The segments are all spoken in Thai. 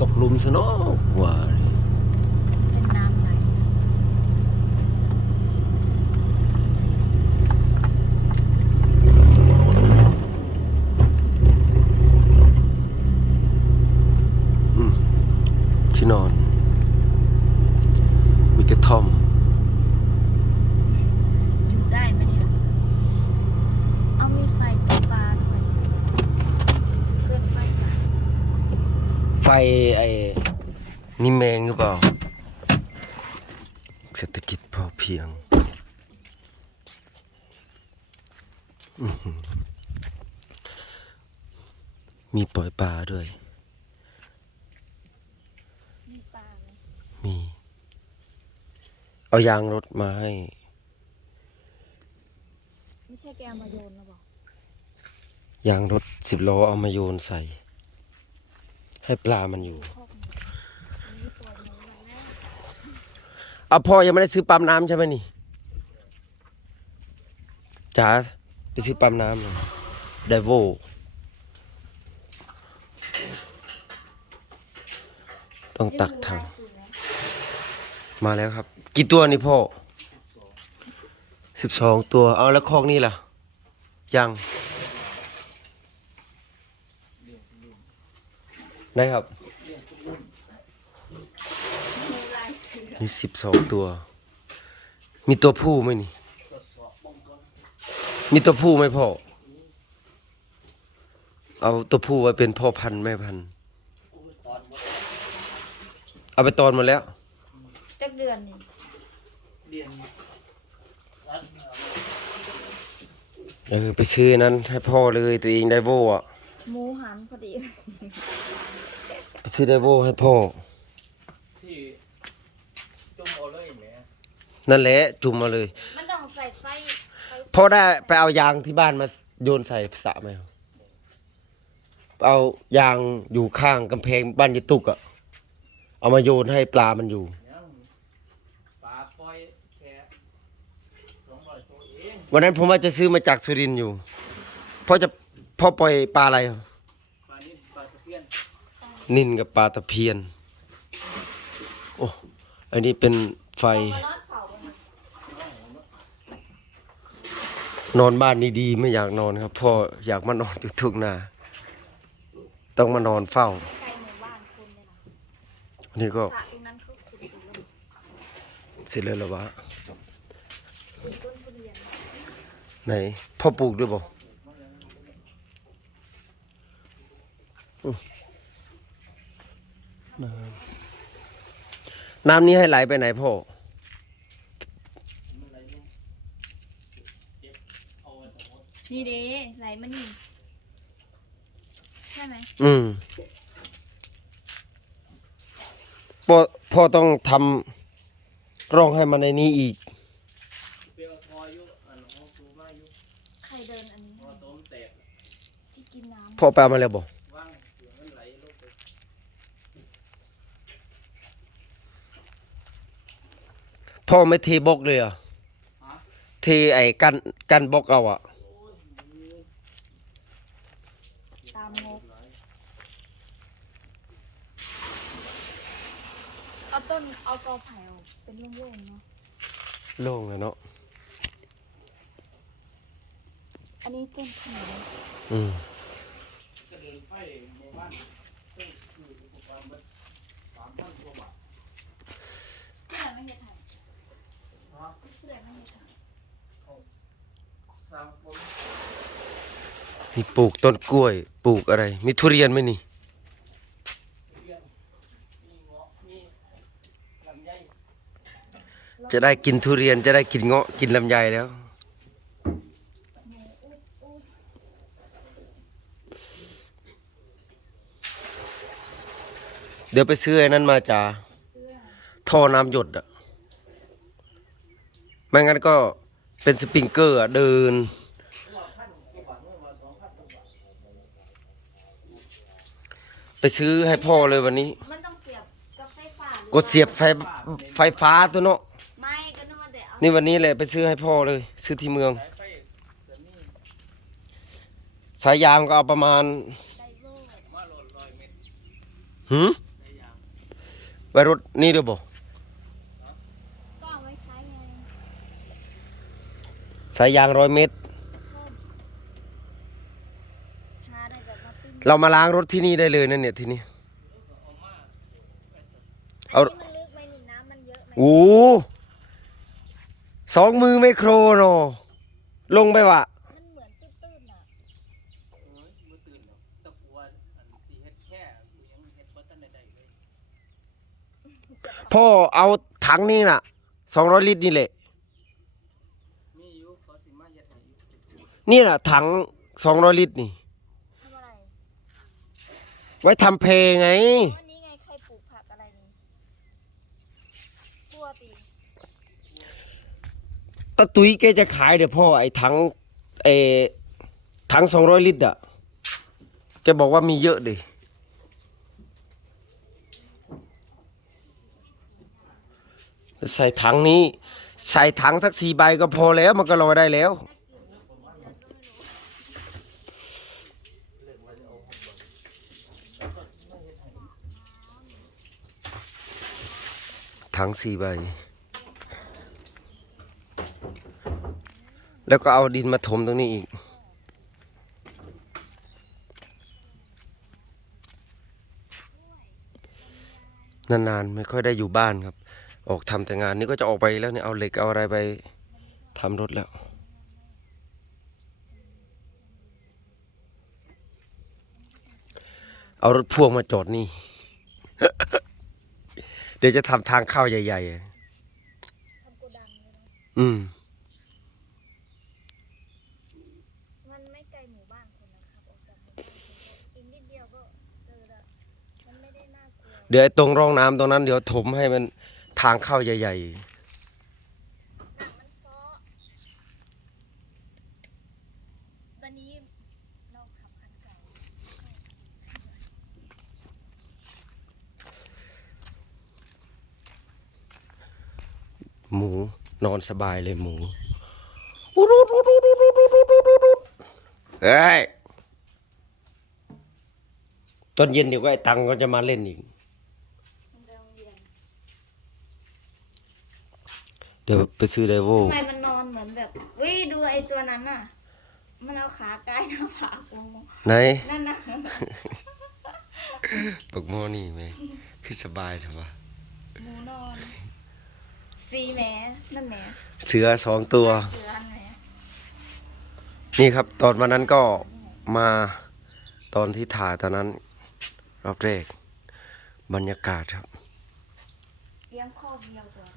ตกหลุมซะเนาะว่าเป็นน้ำไหลที่นอน มีกระท่อม อยู่ได้ไหมเนี่ย เอามีไฟตกปลาด้วยเกินไฟปะ ไฟไอ้นี่แมงหรือเปล่า เศรษฐกิจพอเพียงอื้อหือมีปล่อยปลาด้วย มีปลาไหมมี เอายางรถมาให้ ไม่ใช่แกเอามาโยนหรอบอกยางรถสิบล้อเอามาโยนใส่ ให้ปลามันอยู่อกหมูอันนี้ปล่อยหมูไว้แล้วเอาพ่อยังไม่ได้ซื้อปั๊มน้ำใช่ไหมนี่จ๋าไปซื้อปั๊มน้ำหน่อยไดโวต้องตักถังได้ซื้อไหมมาแล้วครับ กี่ตัวนี่พ่อสิบสองตัว เอาแล้วคอกนี่ล่ะ ยัง ได้ครับมีลายเสือนี่สิบสองตัว มีตัวผู้ไหมนี่ มีตัวผู้ไหมพ่อ เอาตัวผู้ไว้เป็นพ่อพันธุ์แม่พันธุ์เอาไปตอนหมดแล้ว จักเดือนนี่เรียนเออ ไปซื้อนั้นให้พ่อเลยตัวเองไดโวอะ หมูหันพอดีไปซื้อไดโวให้พ่อ ที่จุ่มเอาเลยแหมนั่นแหละจุ่มมาเลย มันต้องใส่ไฟไฟพ่อได้ไปเอายางที่บ้านมาโยนใส่สระไหมครับเอายางอยู่ข้างกำแพงบ้านยายตุกอะเอามาโยนให้ปลามันอยู่ ยังปลาปล่อยแค่สองร้อยตัวเองวันนั้นผมว่าจะซื้อมาจากสุรินทร์อยู่พ่อจะ พ่อปล่อยปลาอะไรครับปลานี้ปลาตะเพียนนินกับปลาตะเพียน โอ้ อันนี้เป็นไฟมานอนเฝ้ากันนะนอนบ้านนี่ดีไม่อยากนอนครับ พ่ออยากมานอนอยู่ทุกนา ต้องมานอนเฝ้าใกล้หมู่บ้านคนเลยนะอันนี้ก็สระตรงนั้นเขาขุดสีลงเสร็จแล้วเหรอวะขุดต้นทุเรียนไหน พ่อปลูกด้วยบ่อื้อ น้ำน้ำนี้ให้ไหลไปไหนพ่อนี่เด้ไหลมานี่ใช่ไหมอืมพ่อพ่อต้องทำร่องให้มันในนี้อีกเปรี้ยวทออยู่อันห้องครูมาอยู่ใครเดินอันนี้พอต้มแตกที่กินน้พ่อไปเอามาแล้วบ่ว่างเดี๋ยวมันไหลลงไป พ่อไม่เทบล็อกเลยเหรอะฮะเทไอ้กันกันบล็อกเอาอะำตามงบเอาต้นเอาตอไผ่ออกเป็นโล่งๆเนาะ โล่งแล้วเนาะอันนี้ต้นขนุนอืม ก็เดินไปหมู่บ้านซึ่งคืออุปกรณ์มันสามพันกว่าบาท เสื้อไม่เห็นไทย ฮะ เสื้อไม่เห็นไทย สร้างค นนี่ปลูกต้นกล้วย ปลูกอะไร มีทุเรียนไหมนี่เรียนมีเงาะมีลำไยจะได้กินทุเรียนจะได้กินเงาะกินลำไยแล้ว เดี๋ยวไปซื้อไอ้นั้นมาจ้าเสื้อท่อน้ำหยดอะไม่งั้นก็ เป็นสปริงเกอร์อะเดิน ไปซื้อให้พ่อเลยวันนี้ มันต้องเสียบกับไฟฟ้าหรือก็เสียบไฟไฟฟ้าตัวเนาะไม่ก็นึกว่าแต่เอานี่วันนี้แหละไปซื้อให้พ่อเลย ซื้อที่เมือง สายไฟแต่นี่สายยางก็เอาประมาณไดโวว่าโหลดร้อยเมตรหืมได้ยางไว้รถนี่ด้วยบ่ ก็เอาไว้ใช้ไง สายยางร้อยเมตรเพิ่มหาได้แบบมาปิ้งเรามาล้างรถที่นี่ได้เลยนั่นเนี่ยที่นี่เอาอันนี้มันลึกไหมนี่น้ำมันเยอะไหมโอ้สองมือไม่โครโนลงไปวะมันเหมือนตื้นๆอะเอ้ยมือตื่นเนาะตะกัวอันสีเฮ็ดแค่กูยังเฮ็ดบ่ทันได้ได้เลยพ่อเอาถังนี่น่ะสองร้อยลิตรนี่แหละ มีอยู่เขาสิมาเฮ็ดให้ อยู่นี่น่ะถังสองร้อยลิตรนี่ ทำอะไรไว้ทำเพลงไง วันนี้ไงใครปลูกผักอะไรนี่บัวปีตะตุ้ยแกจะขายเดี๋ยวพ่อไอ้ถังไอ้ถังสองร้อยลิตรอะแกบอกว่ามีเยอะดิใส่ถังนี้ ใส่ถังสักสี่ใบก็พอแล้วมันก็ลอยได้แล้ว ถังสี่ใบ แล้วก็เอาดินมาถมตรงนี้อีก นานๆ ไม่ค่อยได้อยู่บ้านครับ ออกทำแต่งานนี่ก็จะออกไปแล้วเนี่ยเอาเหล็กเอาอะไรไปทำรถแล้วเอารถพ่วงมาจอดนี่ เดี๋ยวจะทำทางเข้าใหญ่ๆอะทำโกดังเลยนะอืม มันไม่ไกลหมู่บ้านคนนะครับออกจากหมู่บ้านคนก็อีกนิดเดียวก็เจอแล้วมันไม่ได้น่ากลัวเดี๋ยวไอ้ตรงร่องน้ำตรงนั้นเดี๋ยวถมให้มันทางเข้าใหญ่หนังมันซ้อวันนี้เราขับคันเก่า ๆ หมูน อนสบายเลยหมูเฮ้ยตอนเย็นเดี๋ยวก็ไอ้ตังก็จะมาเล่นอีกมันไปโรงเรียนเดี๋ยวไปซื้อไดโวทำไมมันนอนเหมือนแบบอุ้ยดูไอ้ตัวนั้นน่ะ มันเอาขาใกล้หน้าผากลงไหน นั่นน่ะปักหม้อนี่ไหมคือสบายเถอะวะหมูนอน ซีแหมนั่นแหมเสือสองตัว เสืออันแหมนี่ครับ ตอนวันนั้นก็มาตอนที่ถ่ายตอนนั้น รอบแรก บรรยากาศครับ เลี้ยงข้อเดียวก่อน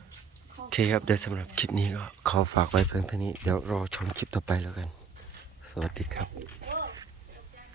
ข้อโอเคครับ เดี๋ยวสำหรับคลิปนี้ก็ขอฝากไว้เพียงเท่านี้ เดี๋ยวรอชมคลิปต่อไปแล้วกัน สวัสดีครับ